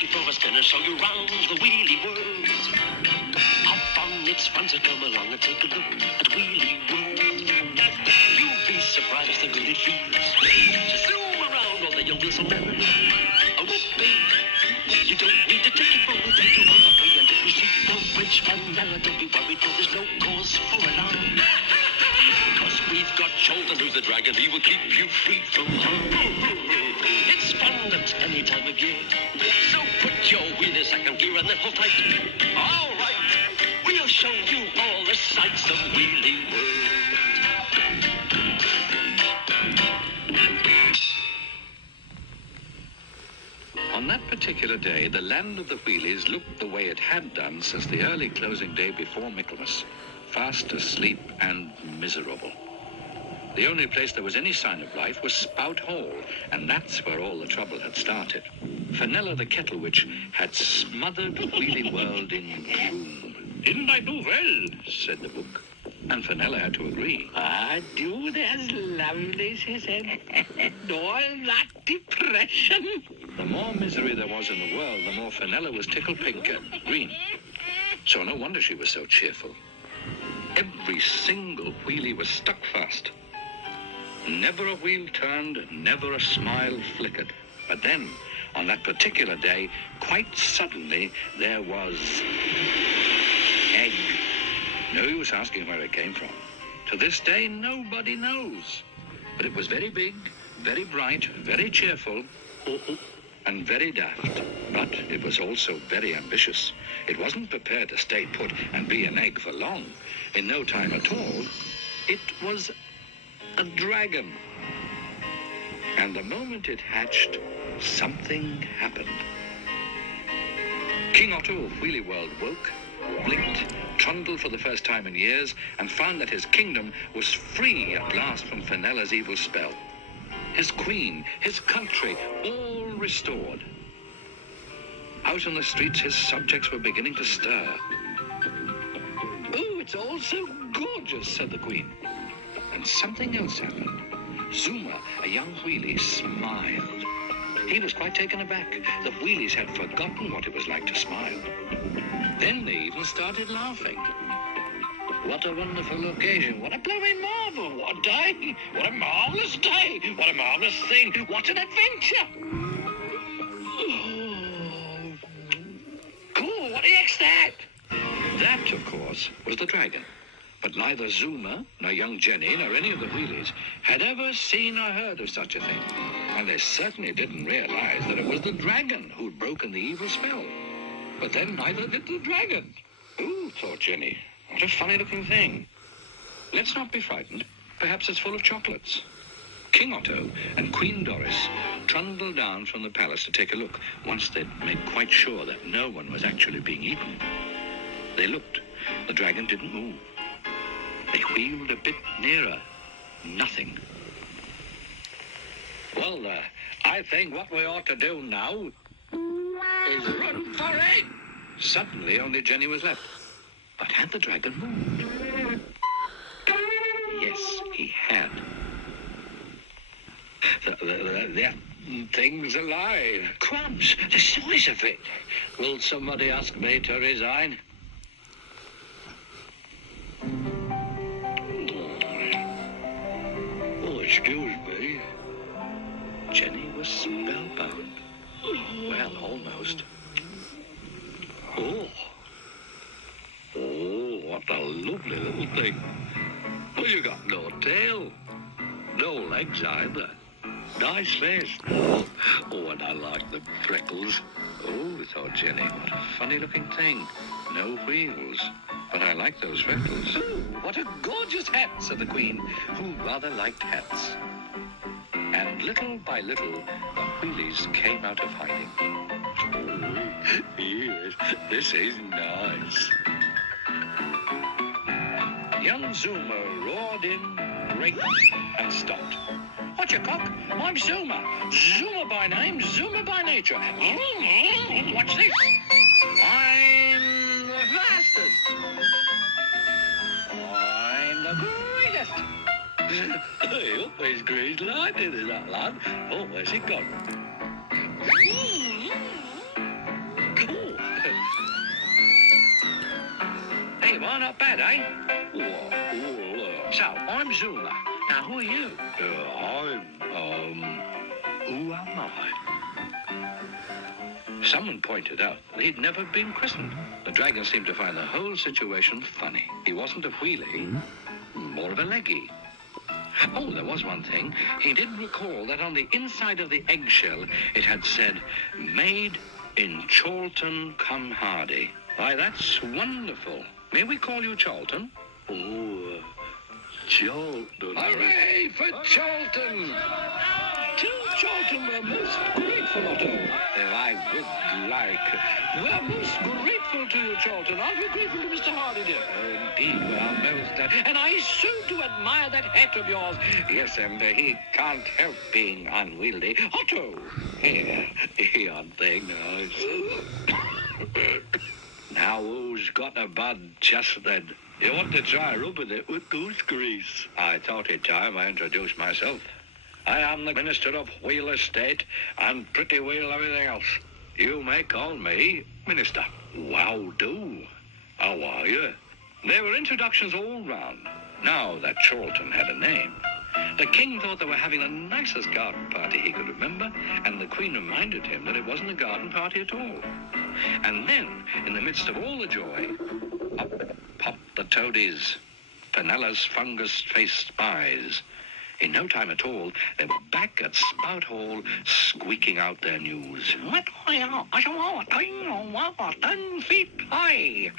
take you for a spin and show you round the wheelie world. Hop on, it's fun, so come along and take a look at Wheelie World. You'll be surprised at really feels. Just zoom around all the young wheels so merrily. Oh, baby, you don't need a ticket for the take you on the way. And if you see the witch Vanilla, don't be worried, for there's no cause for alarm. Cause we've got Shoulder the Dragon, he will keep you free from harm. It's fun at any time of year. So put your wheel in second gear and then hold tight. All right, we'll show you all the sights of Wheelie World. On that particular day, the land of the Wheelies looked the way it had done since the early closing day before Michaelmas, fast asleep and miserable. The only place there was any sign of life was Spout Hall, and that's where all the trouble had started. Fenella the Kettle Witch had smothered Wheelie World in gloom. Didn't I do well? Said the book. And Fenella had to agree. I do, that's lovely, she said. All that depression. The more misery there was in the world, the more Fenella was tickled pink and green. So no wonder she was so cheerful. Every single wheelie was stuck fast. Never a wheel turned, never a smile flickered. But then, on that particular day, quite suddenly, there was egg. No use asking where it came from. To this day, nobody knows. But it was very big, very bright, very cheerful, and very daft. But it was also very ambitious. It wasn't prepared to stay put and be an egg for long. In no time at all, it was a dragon. And the moment it hatched, something happened. King Otto of Wheelie World woke, blinked, trundled for the first time in years, and found that his kingdom was free at last from Fenella's evil spell. His queen, his country, all restored. Out in the streets, his subjects were beginning to stir. "Oh, it's all so gorgeous," said the queen. And something else happened. Zuma, a young wheelie, smiled. He was quite taken aback. The wheelies had forgotten what it was like to smile. Then they even started laughing. What a wonderful occasion. What a blooming marvel. What a day. What a marvelous day. What a marvelous thing. What an adventure. Oh. Cool. What the heck's that? That, of course, was the dragon. But neither Zuma, nor young Jenny, nor any of the wheelies had ever seen or heard of such a thing. And they certainly didn't realize that it was the dragon who'd broken the evil spell. But then neither did the dragon. Ooh, thought Jenny, what a funny-looking thing. Let's not be frightened. Perhaps it's full of chocolates. King Otto and Queen Doris trundled down from the palace to take a look, once they'd made quite sure that no one was actually being eaten. They looked. The dragon didn't move. They wheeled a bit nearer. Nothing. Well, I think what we ought to do now is run for it. Suddenly, only Jenny was left. But had the dragon moved? Yes, he had. That thing's alive. Crumbs, the size of it. Will somebody ask me to resign? Excuse me. Jenny was spellbound. Well, almost. Oh, what a lovely little thing. Well, you got no tail. No legs either. Nice face. Oh, and I like the freckles. Oh, thought Jenny, what a funny-looking thing. No wheels. But I like those freckles. Ooh, what a gorgeous hat, said the Queen, who rather liked hats. And little by little, the wheelies came out of hiding. Oh, yes, this is nice. Young Zuma roared in, braked, and stopped. What's your cock? I'm Zuma. Zuma by name, Zuma by nature. What's this? I'm the fastest. I'm the greatest. He always grazed lightning, is that lad? Oh, where's he gone? well, not bad, eh? So, I'm Zuma. Now, who are you? Who am I? Someone pointed out that he'd never been christened. The dragon seemed to find the whole situation funny. He wasn't a wheelie, more of a leggy. Oh, there was one thing. He did recall that on the inside of the eggshell, it had said, "Made in Chorlton cum Hardy." Why, that's wonderful. May we call you Chorlton? Oh, Chorlton. Hooray for Chorlton! Tell Chorlton we're most grateful to him. I would like. We're most grateful to you, Chorlton. Aren't we grateful to Mr. Hardy, dear? Oh, indeed, we are most. And I so do admire that hat of yours. Yes, and he can't help being unwieldy. Otto! Here, on thing. Now, who's got a bud just then? You want to try rubbing it with goose grease? I thought it time I introduced myself. I am the Minister of Wheel Estate and pretty well everything else. You may call me Minister. Wow, do. How are you? There were introductions all round. Now that Chorlton had a name. The king thought they were having the nicest garden party he could remember, and the queen reminded him that it wasn't a garden party at all. And then, in the midst of all the joy, up popped the toadies, Fenella's fungus-faced spies. In no time at all, they were back at Spout Hall, squeaking out their news. What? 10 feet high.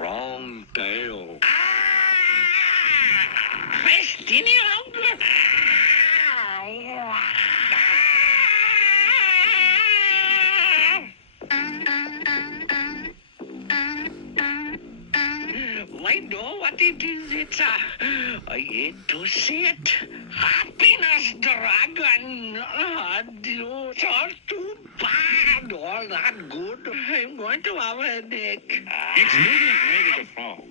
Wrong tail. I know what it is. It's I hate to see it. Happiness Dragon. It's all too bad. All that good. I'm going to have a headache. It's movement ready to fall.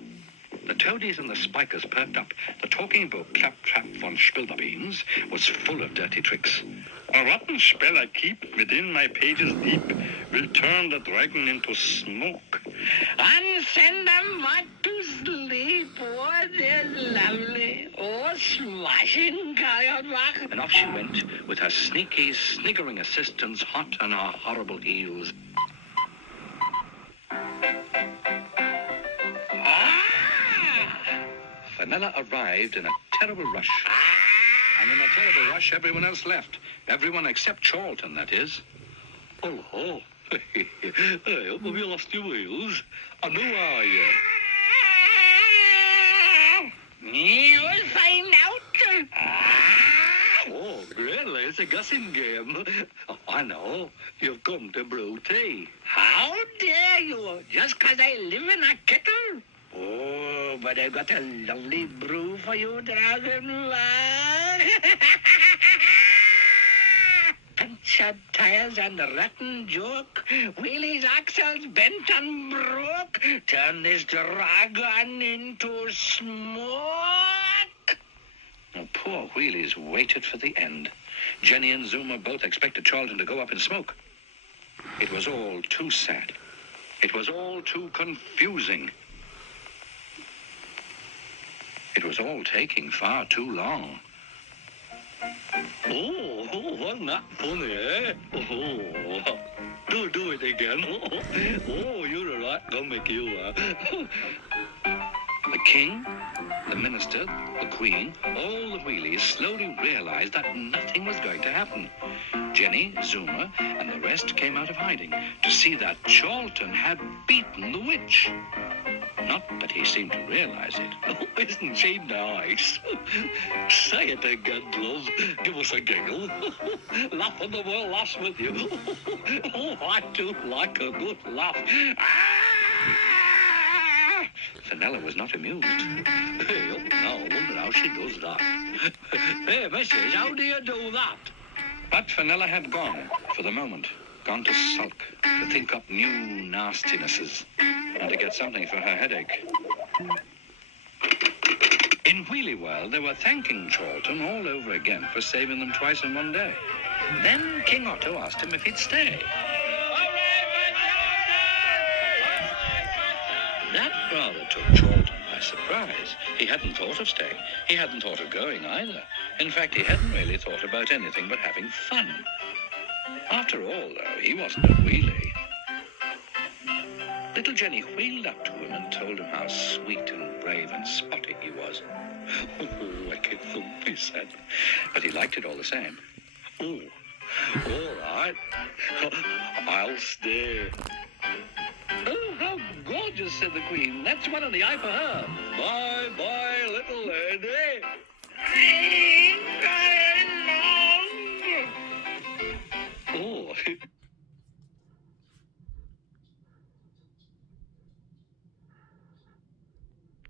The toadies and the spikers perked up. The talking book, Claptrap von Spilderbeans, was full of dirty tricks. A rotten spell I keep within my pages deep will turn the dragon into smoke. And send them back to sleep. Oh, they're lovely. Oh, smashing Kayak. And off she went with her sneaky, sniggering assistants hot on her horrible heels. Fenella arrived in a terrible rush. And in a terrible rush, everyone else left. Everyone except Chorlton, that is. Oh. Hey, have you lost your wheels? And who are you? You'll find out. Oh, really? It's a guessing game. Oh, I know. You've come to brew tea. How dare you? Just 'cause I live in a kettle? Oh, but I've got a lovely brew for you, Dragonfly. Punctured tires and rotten joke. Wheelie's axles bent and broke. Turn this dragon into smoke. Now, poor Wheelie's waited for the end. Jenny and Zuma both expected Chorlton to go up in smoke. It was all too sad. It was all too confusing. It was all taking far too long. Oh, wasn't that funny, eh? Oh, do it again. Oh, you're a right comic, you are. The king, the minister, the queen, all the wheelies slowly realized that nothing was going to happen. Jenny, Zuma, and the rest came out of hiding to see that Chorlton had beaten the witch. Not that he seemed to realize it. Oh, isn't she nice? Say it again, love. Give us a giggle. Laugh and the world laughs with you. Oh, I do like a good laugh. Fenella was not amused. Hey, oh, no, I wonder how she does that. Hey, missus, how do you do that? But Fenella had gone, for the moment. Gone to sulk, to think up new nastinesses, and to get something for her headache. In Wheelie World, they were thanking Chorlton all over again for saving them twice in one day. Then King Otto asked him if he'd stay. That rather took Chorlton by surprise. He hadn't thought of staying. He hadn't thought of going either. In fact, he hadn't really thought about anything but having fun. After all, though, he wasn't a wheelie. Little Jenny wheeled up to him and told him how sweet and brave and spotty he was. Oh, wicked thump, he said. But he liked it all the same. Oh, all right. I'll stay. Oh, how gorgeous, said the Queen. That's one of the eye for her. Bye-bye, little lady.